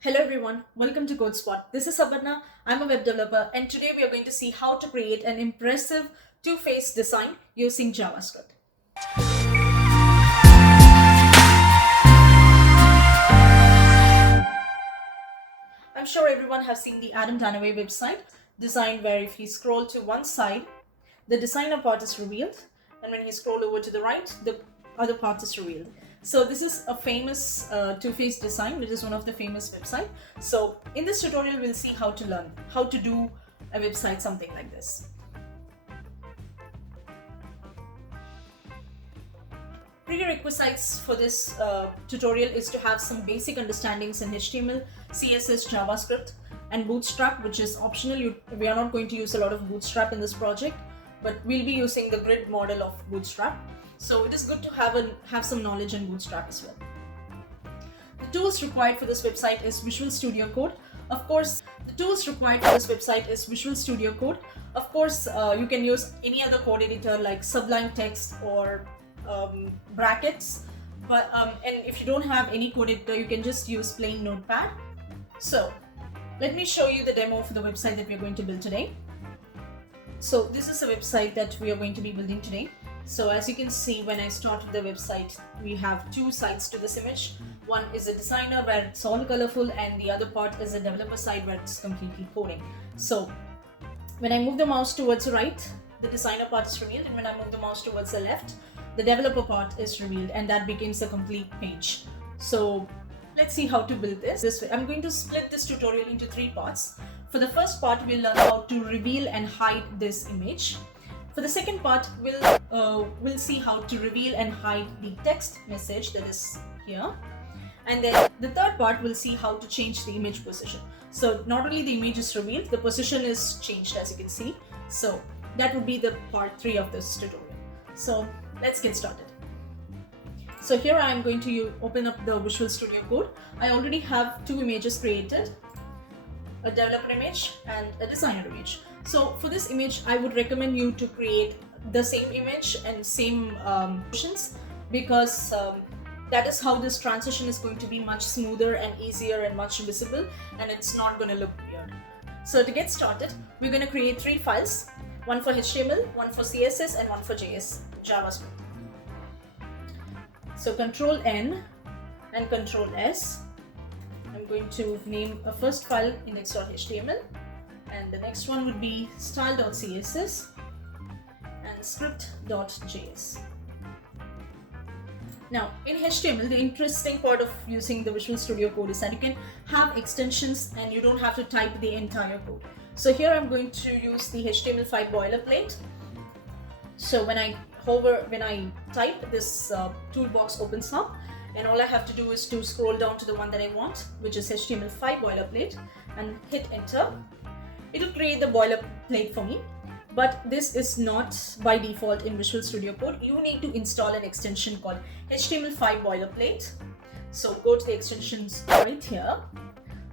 Hello everyone, welcome to CodeSpot. This is Sabarna. I'm a web developer and today we are going to see how to create an impressive two-phase design using JavaScript. I'm sure everyone has seen the Adham dannaway website design where if you scroll to one side, the designer part is revealed, and when you scroll over to the right, the other part is revealed. So this is a famous two-phase design, which is one of the famous website. So in this tutorial, we'll see how to learn how to do a website something like this. Prerequisites for this tutorial is to have some basic understandings in HTML, CSS, JavaScript, and Bootstrap, which is optional. We are not going to use a lot of Bootstrap in this project, but we'll be using the grid model of Bootstrap. So it is good to have some knowledge in Bootstrap as well. The tools required for this website is Visual Studio Code. Of course, you can use any other code editor like Sublime Text or brackets, and if you don't have any code editor, you can just use plain Notepad. So let me show you the demo for the website that we are going to build today. So this is a website that we are going to be building today. So as you can see, when I started the website, we have two sides to this image. One is a designer where it's all colorful, and the other part is a developer side where it's completely coding. So when I move the mouse towards the right, the designer part is revealed, and when I move the mouse towards the left, the developer part is revealed, and that becomes a complete page. So let's see how to build this way. I'm going to split this tutorial into three parts. For the first part, we'll learn how to reveal and hide this image. For the second part, we'll see how to reveal and hide the text message that is here. And then the third part, we'll see how to change the image position. So not only the image is revealed, the position is changed, as you can see. So that would be the part 3 of this tutorial. So let's get started. So here I am going to open up the Visual Studio Code. I already have two images created, a developer image and a designer image. So for this image, I would recommend you to create the same image and same options, because that is how this transition is going to be much smoother and easier and much visible, and it's not going to look weird. So to get started, we're going to create 3 files, one for HTML, one for CSS, and one for JavaScript. So Control N and Control S. I'm going to name a first file index.html, and the next one would be style.css and script.js. Now in HTML, the interesting part of using the Visual Studio Code is that you can have extensions and you don't have to type the entire code. So here I'm going to use the HTML5 boilerplate. So when I type, this toolbox opens up, and all I have to do is to scroll down to the one that I want, which is HTML5 boilerplate, and hit enter. It will create the boilerplate for me, but this is not by default in Visual Studio Code. You need to install an extension called HTML5 boilerplate. So go to the extensions right here,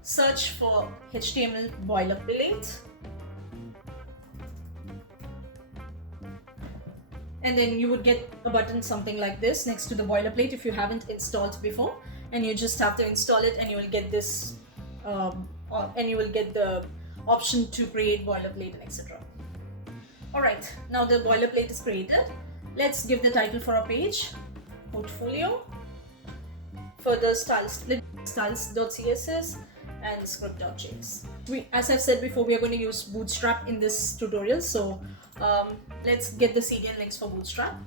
search for HTML boilerplate, and then you would get a button something like this next to the boilerplate if you haven't installed before, and you just have to install it, and you will get this and you will get the option to create boilerplate and etc. Alright, now the boilerplate is created. Let's give the title for our page, portfolio, for the styles.css and script.js. As I've said before, we are going to use Bootstrap in this tutorial, so let's get the CDN links for Bootstrap.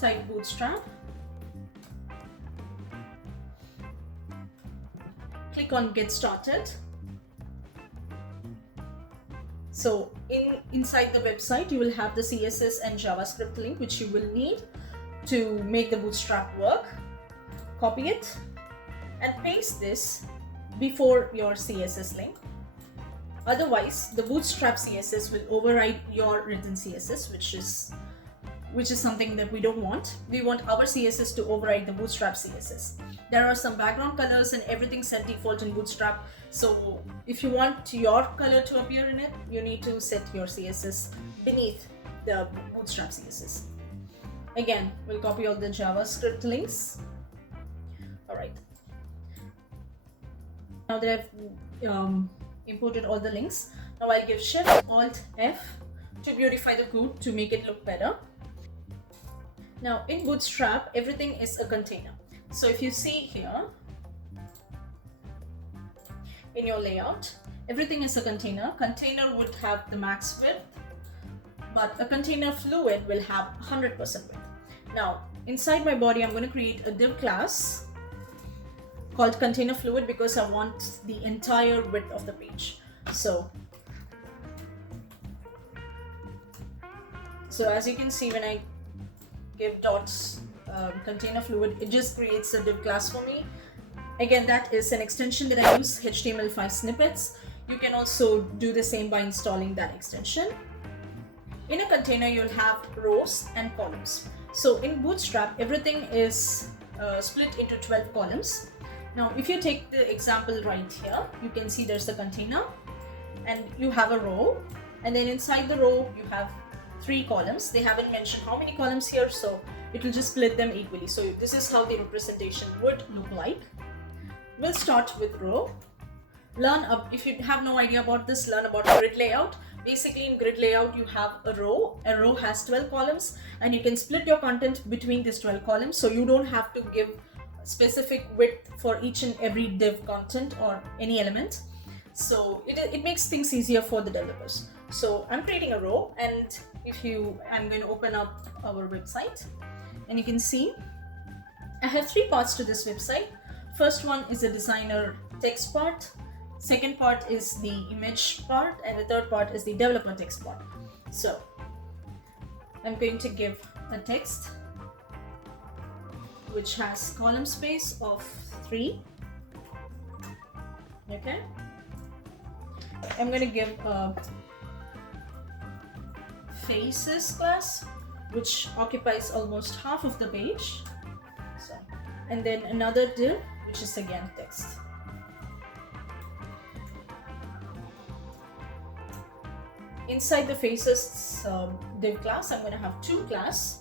Type Bootstrap, click on Get Started. So inside the website, you will have the CSS and JavaScript link, which you will need to make the Bootstrap work. Copy it and paste this before your CSS link. Otherwise, the Bootstrap CSS will override your written CSS, which is something that we don't want. We want our CSS to override the Bootstrap CSS. There are some background colors and everything set default in Bootstrap. So if you want your color to appear in it, you need to set your CSS beneath the Bootstrap CSS. Again, we'll copy all the JavaScript links. All right. Now that I've imported all the links, now I'll give Shift Alt F to beautify the code to make it look better. Now in Bootstrap, everything is a container. So if you see here in your layout, everything is a container. Container would have the max width, but a container fluid will have 100% width. Now inside my body, I'm going to create a div class called container fluid because I want the entire width of the page. So as you can see, when I give dots container fluid, it just creates a div class for me. Again, that is an extension that I use, HTML5 snippets. You can also do the same by installing that extension. In a container, you'll have rows and columns. So in Bootstrap, everything is split into 12 columns. Now, if you take the example right here, you can see there's a container and you have a row, and then inside the row, you have 3 columns. They haven't mentioned how many columns here, so it will just split them equally. So this is how the representation would look like. We'll start with row. Learn up, if you have no idea about this, learn about grid layout. Basically in grid layout, you have a row. A row has 12 columns and you can split your content between these 12 columns. So you don't have to give specific width for each and every div content or any element. So it makes things easier for the developers. So I'm creating a row, and I'm going to open up our website, and you can see I have 3 parts to this website. First one is the designer text part, second part is the image part, and the third part is the developer text part. So I'm going to give a text which has column space of 3. Okay, I'm going to give a faces class which occupies almost half of the page. So, and then another div which is again text. Inside the faces div class, I'm going to have 2 classes.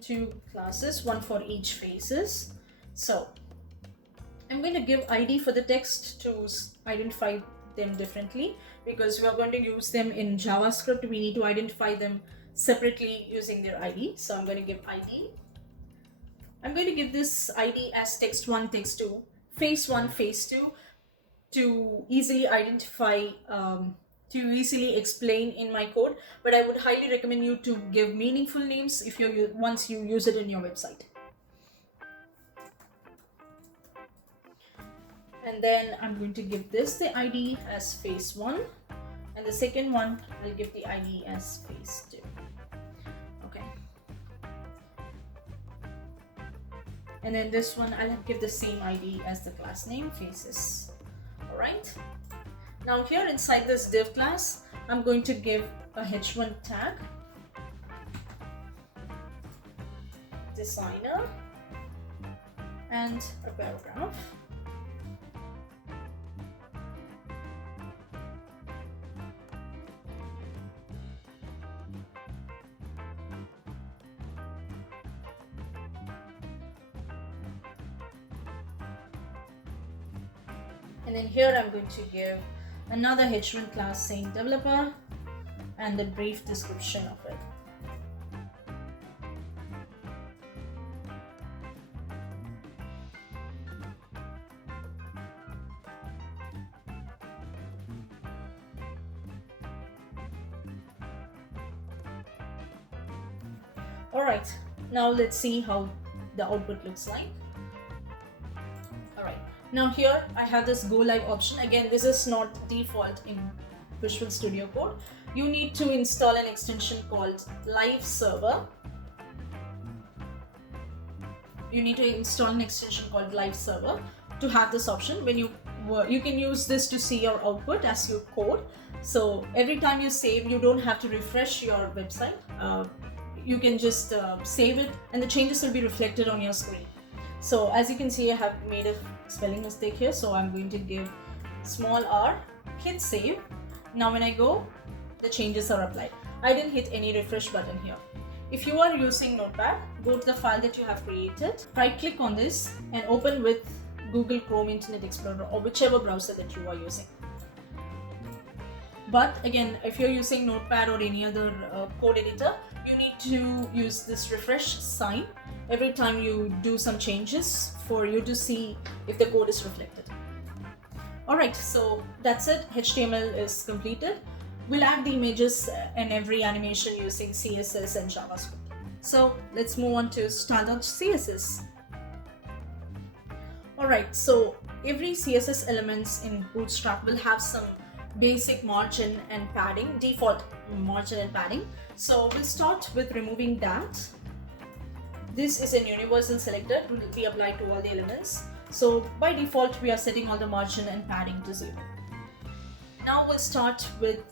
Two classes, one for each faces. So I'm going to give ID for the text to identify them differently, because we are going to use them in JavaScript. We need to identify them separately using their ID. So I'm going to give ID. I'm going to give this ID as text1, text2, face1, face2 to easily identify, to easily explain in my code, but I would highly recommend you to give meaningful names if once you use it in your website. And then I'm going to give this the ID as face1, and the second one I'll give the ID as face2. Okay. And then this one I'll give the same ID as the class name, faces. All right. Now here inside this div class, I'm going to give a h1 tag, designer, and a paragraph. And then here I'm going to give another h1 class saying developer and the brief description of it. Alright, now let's see how the output looks like. Alright, now here I have this go live option. Again, this is not default in Visual Studio Code. You need to install an extension called Live Server. You need to install an extension called Live Server to have this option. When you can use this to see your output as you code. So every time you save, you don't have to refresh your website. You can just save it and the changes will be reflected on your screen. So as you can see, I have made a spelling mistake here. So I'm going to give small r, hit save. Now when I go, the changes are applied. I didn't hit any refresh button here. if you are using Notepad, go to the file that you have created, right click on this and open with Google Chrome, Internet Explorer, or whichever browser that you are using. But again, if you're using Notepad or any other code editor, you need to use this refresh sign every time you do some changes for you to see if the code is reflected. Alright, so that's it. HTML is completed. We'll add the images and every animation using CSS and JavaScript. So let's move on to style.css. Alright, so every CSS elements in Bootstrap will have some basic margin and padding, default margin and padding. So we'll start with removing that. This is a universal selector, it will be applied to all the elements. So by default, we are setting all the margin and padding to 0. Now we'll start with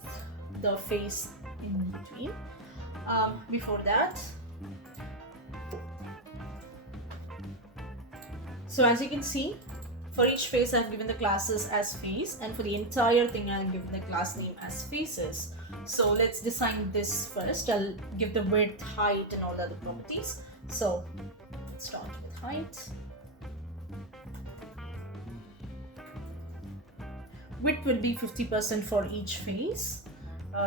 the face in between. Before that, so as you can see, for each face I've given the classes as face, and for the entire thing I've given the class name as faces. So let's design this first. I'll give the width, height and all the other properties. So let's start with height. Width will be 50% for each face.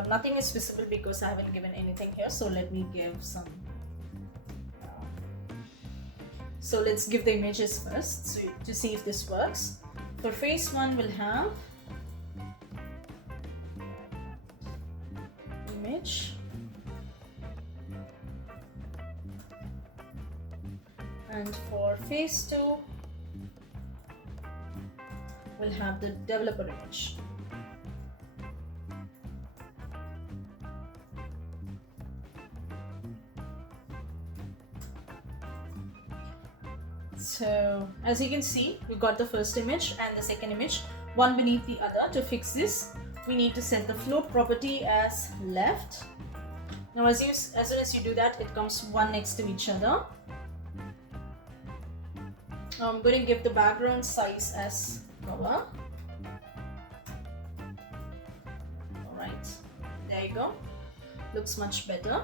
Nothing is visible because I haven't given anything here, so let me give some. So let's give the images first, so to see if this works. For face 1, we'll have image, and for face 2, we'll have the developer image. So as you can see, we got the first image and the second image, one beneath the other. To fix this, we need to set the float property as left. Now as soon as you do that, it comes one next to each other. I'm going to give the background size as color. Alright, there you go. Looks much better.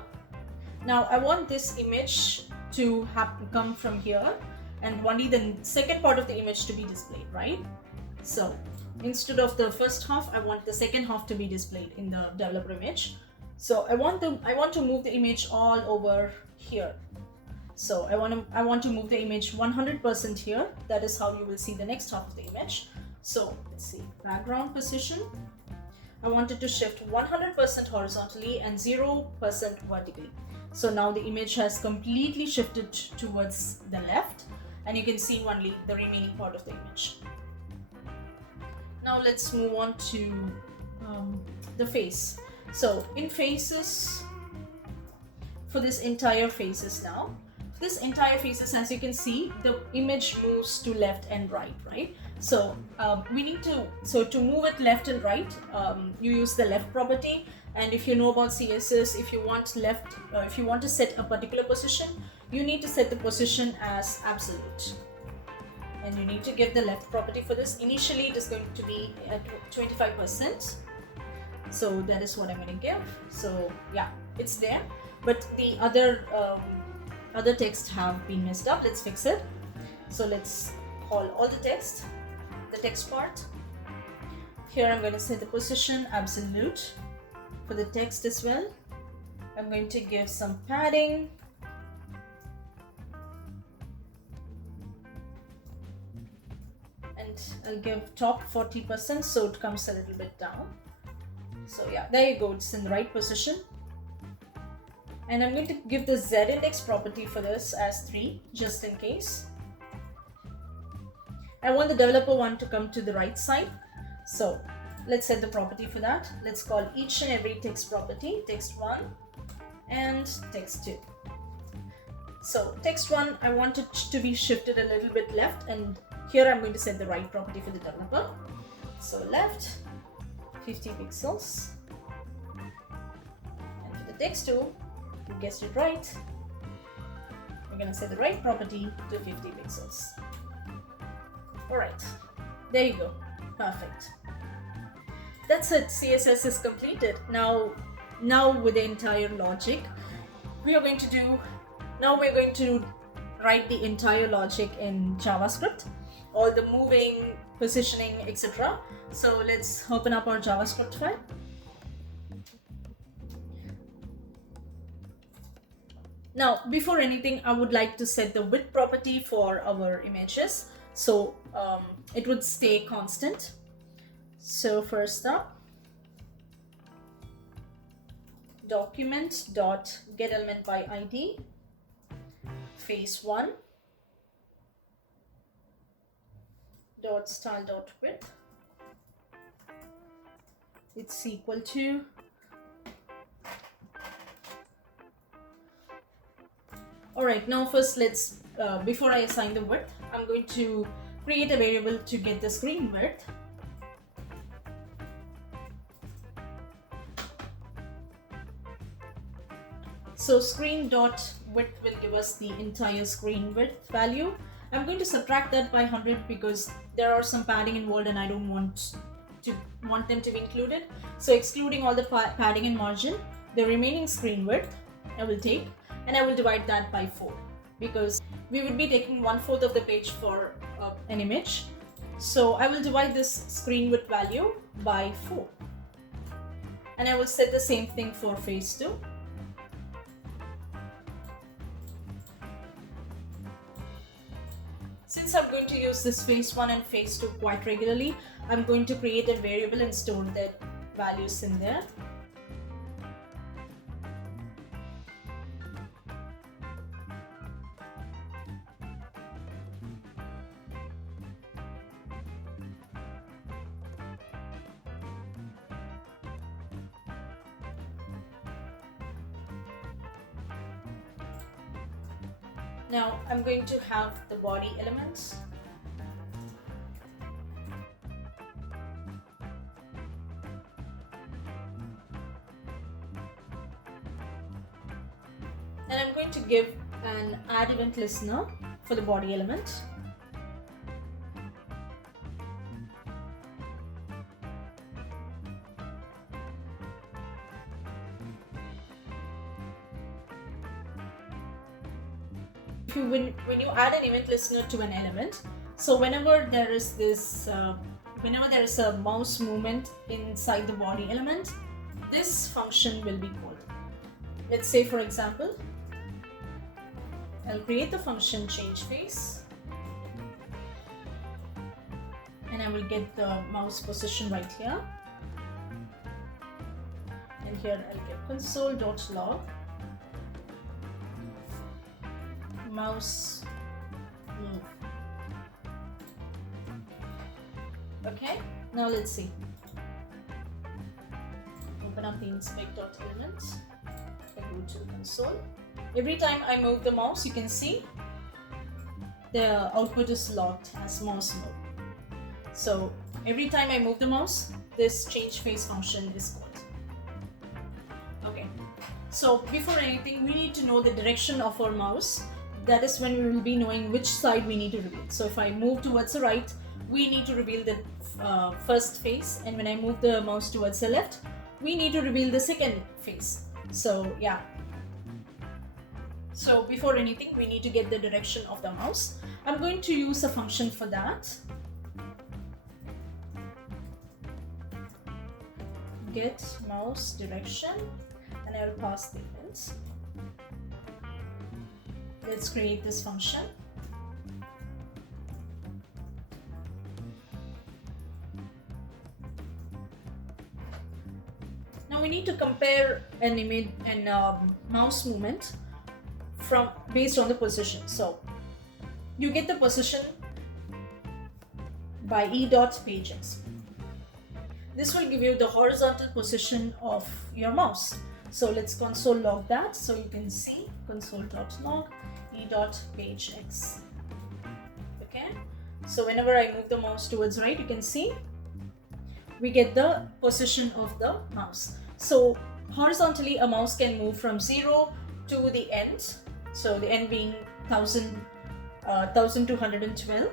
Now I want this image to come from here, and only the second part of the image to be displayed, right? So instead of the first half, I want the second half to be displayed in the developer image. So I want to move the image all over here. So I want to move the image 100% here. That is how you will see the next half of the image. So let's see, background position. I want it to shift 100% horizontally and 0% vertically. So now the image has completely shifted towards the left, and you can see only the remaining part of the image. Now let's move on to the face. So in faces, for this entire faces now, this entire faces, as you can see, the image moves to left and right? So we need to move it left and right, you use the left property. And if you know about CSS, if you want to set a particular position, you need to set the position as absolute. And you need to give the left property for this. Initially, it is going to be at 25%. So that is what I'm going to give. So yeah, it's there. But the other text have been messed up. Let's fix it. So let's call all the text part. Here I'm going to set the position absolute for the text as well. I'm going to give some padding. And I'll give top 40% so it comes a little bit down. So yeah, there you go, it's in the right position. And I'm going to give the z-index property for this as 3, just in case. I want the developer one to come to the right side. So let's set the property for that. Let's call each and every text property, text 1 and text 2. So text 1, I want it to be shifted a little bit left, and here I'm going to set the right property for the developer. So left, 50 pixels. And for the text 2, you guessed it right, we're going to set the right property to 50 pixels. Alright, there you go, perfect. That's it, CSS is completed. Now with the entire logic, we are going to do, now we're going to write the entire logic in JavaScript, all the moving, positioning, etc. So let's open up our JavaScript file. Now, before anything, I would like to set the width property for our images, so it would stay constant. So first up, document.getElementById face1 .style.width, it's equal to Alright, now first let's, before I assign the width, I'm going to create a variable to get the screen width. So screen.width will give us the entire screen width value. I'm going to subtract that by 100 because there are some padding involved and I don't want them to be included. So excluding all the padding and margin, the remaining screen width I will take, and I will divide that by 4 because we would be taking 1/4 of the page for an image. So I will divide this screen width value by 4, and I will set the same thing for face 2. Since I'm going to use this face 1 and face 2 quite regularly, I'm going to create a variable and store the values in there. Now I'm going to have the body elements. And I'm going to give an add event listener for the body element. When you add an event listener to an element, so whenever there is this, whenever there is a mouse movement inside the body element, this function will be called. Let's say, for example, I'll create the function change face, and I will get the mouse position right here, and here I'll get console.log mouse move. Okay, now let's see. Open up the inspect.element. I go to the console. Every time I move the mouse, you can see the output is logged as mouse move. So every time I move the mouse, this change face function is called. Okay, so before anything, we need to know the direction of our mouse. That is when we will be knowing which side we need to reveal. So if I move towards the right, we need to reveal the first face, and when I move the mouse towards the left, we need to reveal the second face. So yeah. So before anything, we need to get the direction of the mouse. I'm going to use a function for that. Get mouse direction, and I'll pass the event. Let's create this function. Now we need to compare an image and mouse movement based on the position. So you get the position by e.pagex. This will give you the horizontal position of your mouse. So let's console log that, so you can see console.log e.pagex. Okay, so whenever I move the mouse towards right, you can see we get the position of the mouse. So horizontally, a mouse can move from 0 to the end, so the end being 1212.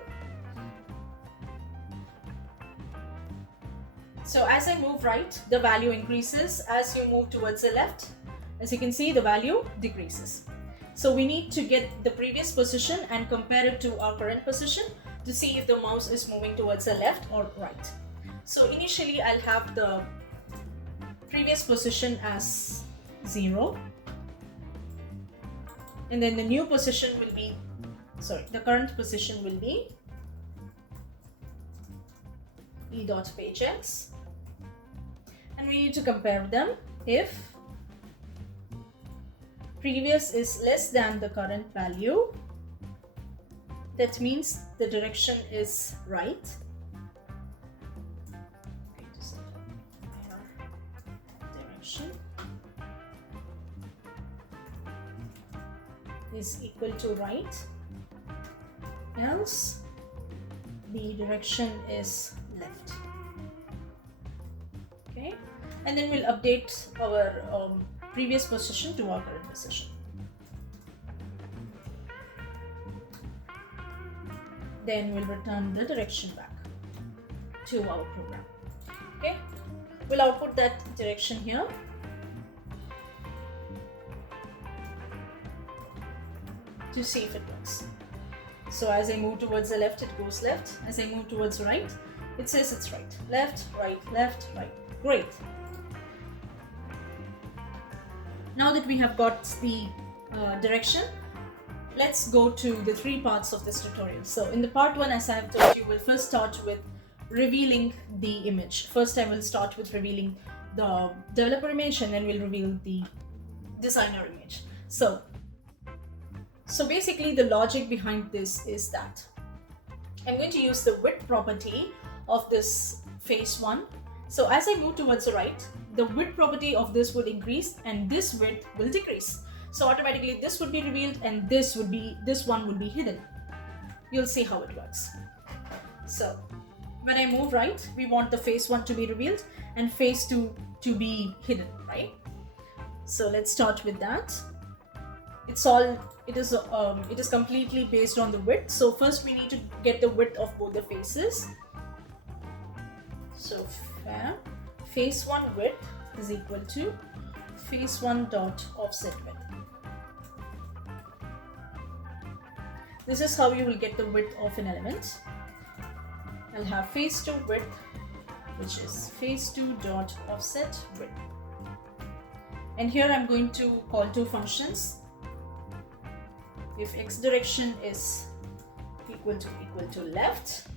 So as I move right, the value increases. As you move towards the left, As you can see, the value decreases. So we need to get the previous position and compare it to our current position to see if the mouse is moving towards the left or right. So initially I'll have the previous position as 0, and then the new position will be, the current position will be e.pagex, and we need to compare them. If previous is less than the current value, that means the direction is right. Direction is equal to right, else the direction is left. Okay, and then we'll update our previous position to our current position. Then we'll return the direction back to our program. Okay, we'll output that direction here. To see if it works. So as I move towards the left, it goes left. As I move towards the right, it says it's right. Left, right, left, right. Great. Now that we have got the direction, let's go to the 3 parts of this tutorial. So in the part 1, as I have told you, we'll first start with revealing the image. First I will start with revealing the developer image, and then we'll reveal the designer image. So basically the logic behind this is that I'm going to use the width property of this face 1. So as I move towards the right, the width property of this would increase and this width will decrease. So automatically this would be revealed and this one would be hidden. You'll see how it works. So when I move right, we want the face 1 to be revealed and face 2 to be hidden, right? So let's start with that. It is completely based on the width. So first we need to get the width of both the faces. So face 1 width is equal to face 1 dot offset width. This is how you will get the width of an element. I'll have face 2 width, which is face 2 dot offset width. And here I'm going to call 2 functions. If x direction is equal to left,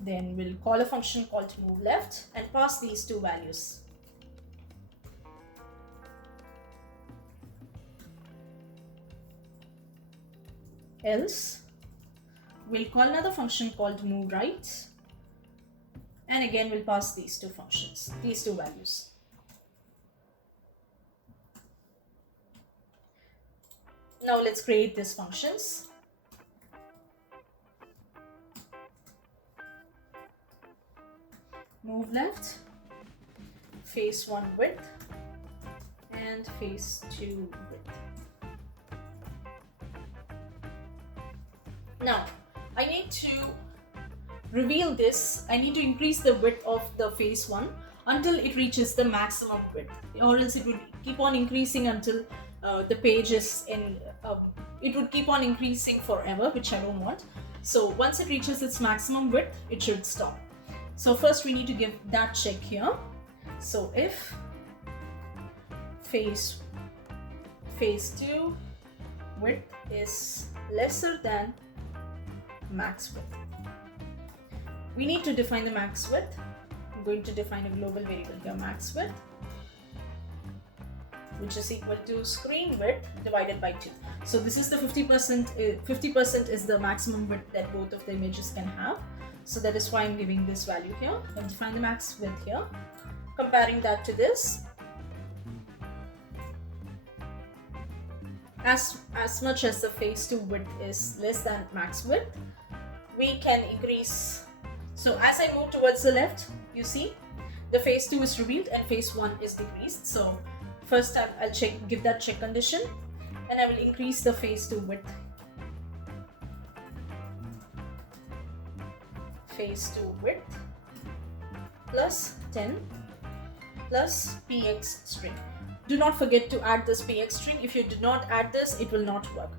then we'll call a function called move left and pass these 2 values. Else, we'll call another function called move right, and again we'll pass these 2 functions, these 2 values. Now let's create these functions. Move left, face 1 width, and face 2 width. Now, I need to reveal this. I need to increase the width of the face 1 until it reaches the maximum width, or else it would keep on increasing until the page is in, it would keep on increasing forever, which I don't want. So once it reaches its maximum width, it should stop. So first we need to give that check here. So if face 2 width is lesser than max width, we need to define the max width. I'm going to define a global variable here, max width, which is equal to screen width divided by 2. So this is the 50%. 50% is the maximum width that both of the images can have. So that is why I'm giving this value here. I'll define the max width here. Comparing that to this, as much as the face 2 width is less than max width, we can increase. So as I move towards the left, you see the face 2 is revealed and face 1 is decreased. So first I'll give that check condition, and I will increase the face 2 width. Face 2 width plus 10 plus px string. Do not forget to add this px string. If you did not add this, it will not work,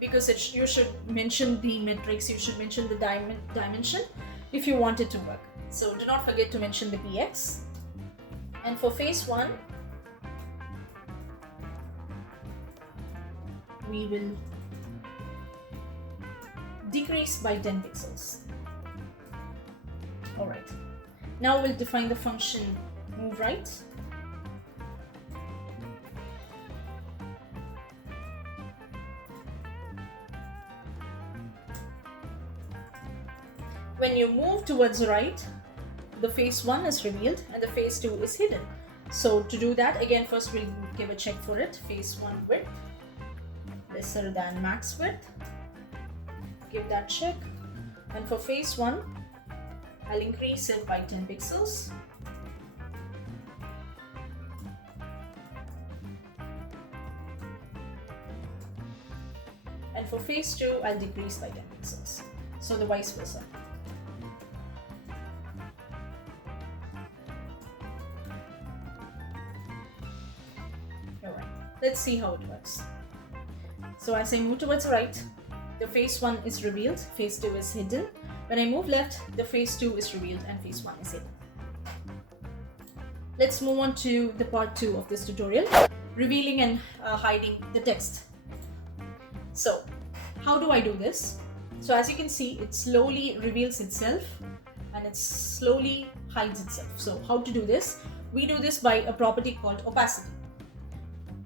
because you should mention the matrix, you should mention the dimension if you want it to work. So do not forget to mention the px. And for phase 1, we will decrease by 10 pixels. Alright, now we'll define the function move right. When you move towards right, the phase 1 is revealed and the phase 2 is hidden. So to do that, again, first we'll give a check for it. Phase 1 width lesser than max width. Give that check. And for phase 1, I'll increase it by 10 pixels. And for phase 2, I'll decrease by 10 pixels. So the vice versa. Alright, let's see how it works. So as I move towards right, the phase 1 is revealed, phase 2 is hidden. When I move left, the phase 2 is revealed and phase 1 is hidden. Let's move on to the part 2 of this tutorial, revealing and hiding the text. So how do I do this? So as you can see, it slowly reveals itself and it slowly hides itself. So how to do this? We do this by a property called opacity.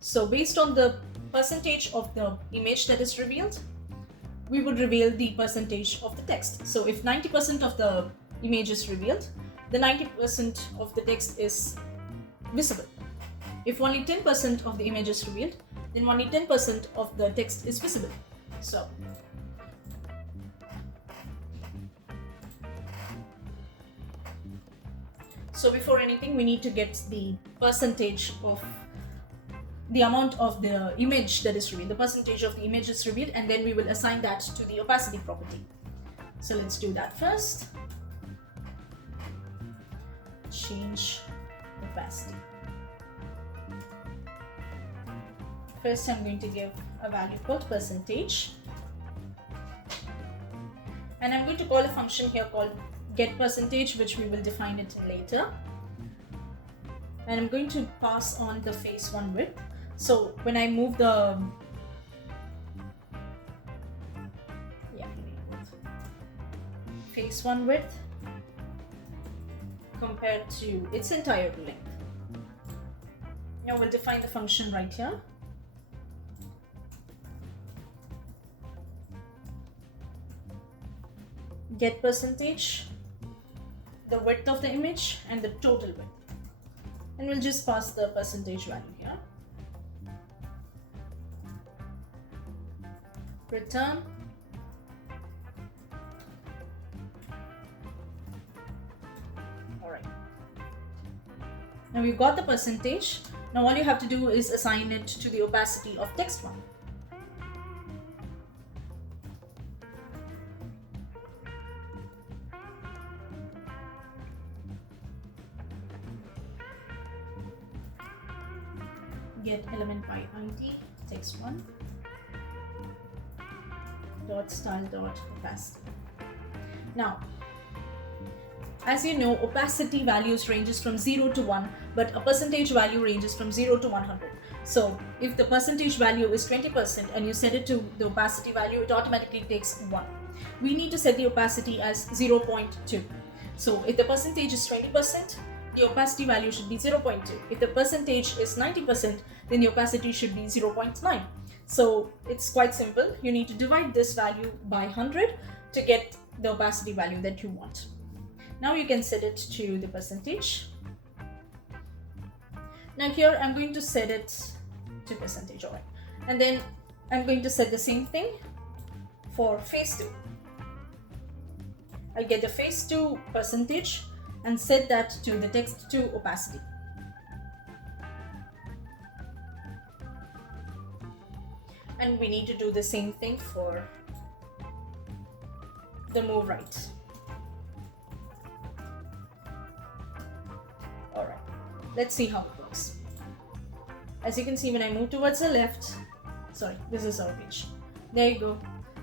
So based on the percentage of the image that is revealed, we would reveal the percentage of the text. So if 90% of the image is revealed, the 90% of the text is visible. If only 10% of the image is revealed, then only 10% of the text is visible. So before anything, we need to get the percentage of the amount of the image that is revealed, the percentage of the image is revealed, and then we will assign that to the opacity property. So let's do that first. Change opacity. First, I'm going to give a value called percentage, and I'm going to call a function here called get percentage, which we will define it later. And I'm going to pass on the phase 1 width. So when I move the phase 1 width compared to its entire length. Now we'll define the function right here. Get percentage, the width of the image and the total width. And we'll just pass the percentage value here. Return. Alright. Now we've got the percentage. Now all you have to do is assign it to the opacity of text 1. Get element by id text 1 dot style dot opacity. Now, as you know, opacity values ranges from 0 to 1, but a percentage value ranges from 0 to 100. So if the percentage value is 20% and you set it to the opacity value, it automatically takes 1. We need to set the opacity as 0.2. So if the percentage is 20%, the opacity value should be 0.2. If the percentage is 90%, then the opacity should be 0.9. So it's quite simple. You need to divide this value by 100 to get the opacity value that you want. Now you can set it to the percentage. Now here I'm going to set it to percentage, alright. And then I'm going to set the same thing for phase 2. I'll get the phase 2 percentage and set that to the text 2 opacity. And we need to do the same thing for the move right. Alright. let's see how it works. As you can see, when I move towards the left, sorry, this is our page. There you go.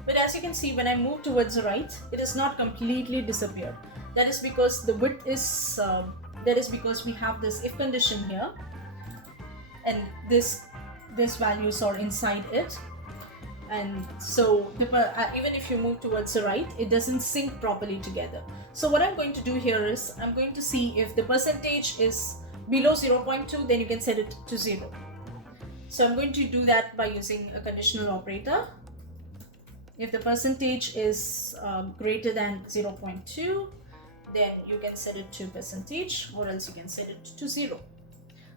But as you can see, when I move towards the right, it is not completely disappeared. That is because the width is, that is because we have this if condition here, and this values are inside it. And so even if you move towards the right, it doesn't sync properly together. So what I'm going to do here is, I'm going to see if the percentage is below 0.2, then you can set it to 0. So I'm going to do that by using a conditional operator. If the percentage is greater than 0.2, then you can set it to percentage, or else you can set it to 0.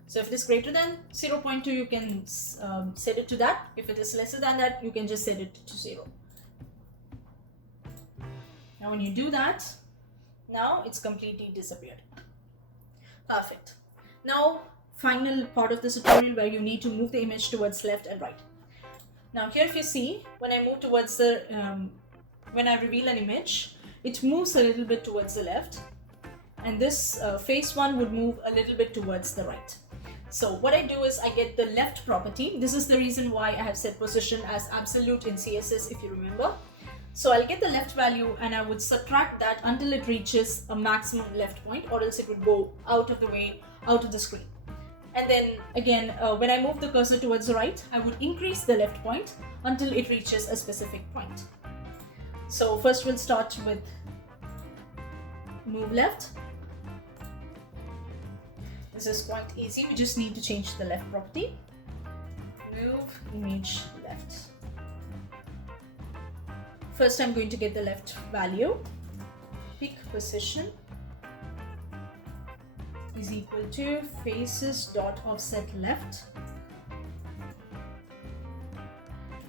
So if it is greater than 0.2, you can set it to that. If it is lesser than that, you can just set it to 0. Now when you do that, now it's completely disappeared. Perfect. Now final part of the tutorial where you need to move the image towards left and right. Now here if you see, when I move towards the, when I reveal an image, it moves a little bit towards the left, and this face one would move a little bit towards the right. So what I do is I get the left property. This is the reason why I have set position as absolute in CSS, if you remember. So I'll get the left value and I would subtract that until it reaches a maximum left point, or else it would go out of the way, out of the screen. And then again, when I move the cursor towards the right, I would increase the left point until it reaches a specific point. So first we'll start with move left. This is quite easy. We just need to change the left property. Move image left. First I'm going to get the left value. Pick position is equal to faces dot offset left.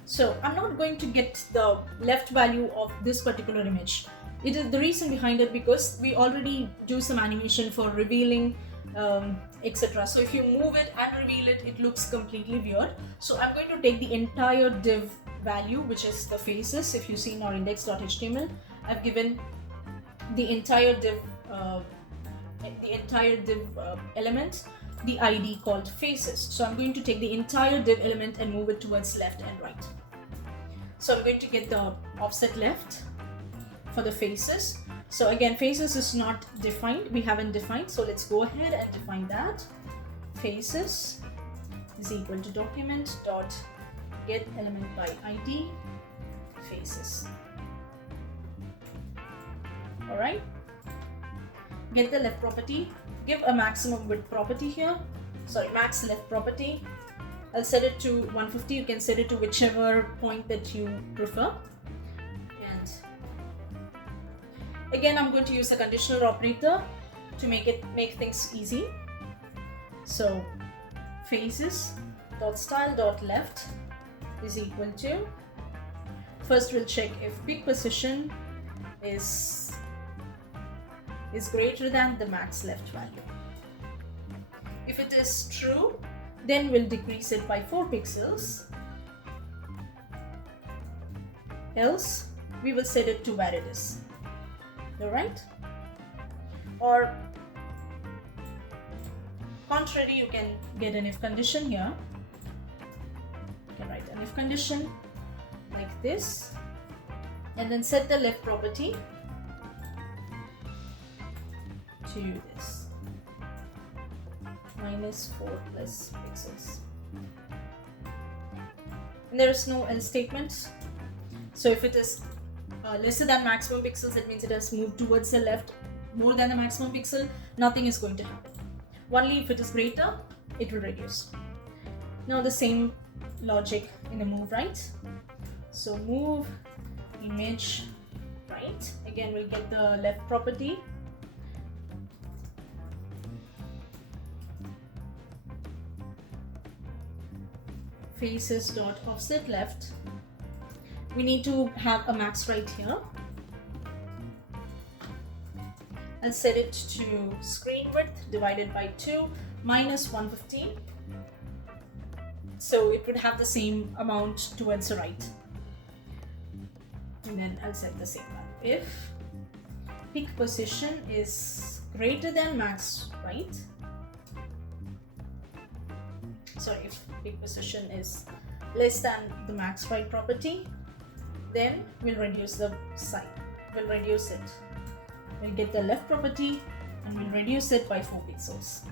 So I'm not going to get the left value of this particular image. It is the reason behind it because we already do some animation for revealing, etc. So if you move it and reveal it, it looks completely weird. So I'm going to take the entire div value, which is the faces. If you see in our index.html, I've given the entire div element the ID called faces. So I'm going to take the entire div element and move it towards left and right. So I'm going to get the offset left for the faces. So again, faces is not defined, we haven't defined, so let's go ahead and define that. Faces is equal to document dot get element by ID faces. All right. Get the left property, give a maximum width property here, sorry, max left property. I'll set it to 150, you can set it to whichever point that you prefer. And again, I'm going to use a conditional operator to make things easy. So faces dot style dot left is equal to, first we'll check if pick position is greater than the max left value. If it is true, then we'll decrease it by 4 pixels. Else, we will set it to where it is. Alright? Or contrary, you can get an if condition here. You can write an if condition like this, and then set the left property to this -4 plus pixels. And there is no else statement. So if it is lesser than maximum pixels, that means it has moved towards the left more than the maximum pixel, nothing is going to happen. Only if it is greater, it will reduce. Now the same logic in the move right. So move image right. Again, we'll get the left property. Faces dot offset left. We need to have a max right here. I'll set it to screen width divided by 2 minus 150. So it would have the same amount towards the right. And then I'll set the same value. If peak position is greater than max right, sorry, if peak position is less than the max right property, then we'll reduce the side. We'll reduce it. We'll get the left property and we'll reduce it by 4 pixels.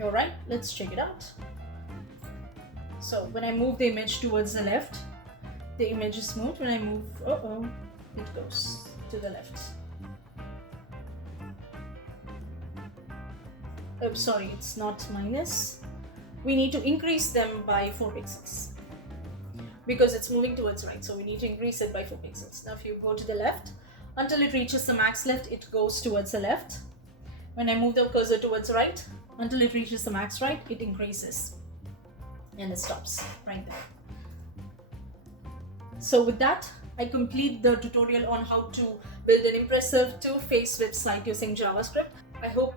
Alright, let's check it out. So when I move the image towards the left, the image is moved. When I move, it goes to the left. Oh, sorry, it's not minus. We need to increase them by 4 pixels because it's moving towards right. So we need to increase it by 4 pixels. Now if you go to the left, until it reaches the max left, it goes towards the left. When I move the cursor towards right, until it reaches the max right, it increases and it stops right there. So with that, I complete the tutorial on how to build an impressive two-phase website using JavaScript. I hope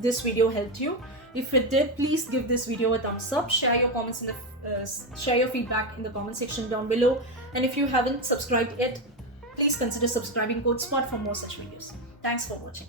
this video helped you. If it did, please give this video a thumbs up, share your comments in the share your feedback in the comment section down below, and if you haven't subscribed yet, please consider subscribing CodeSpot for more such videos. Thanks for watching.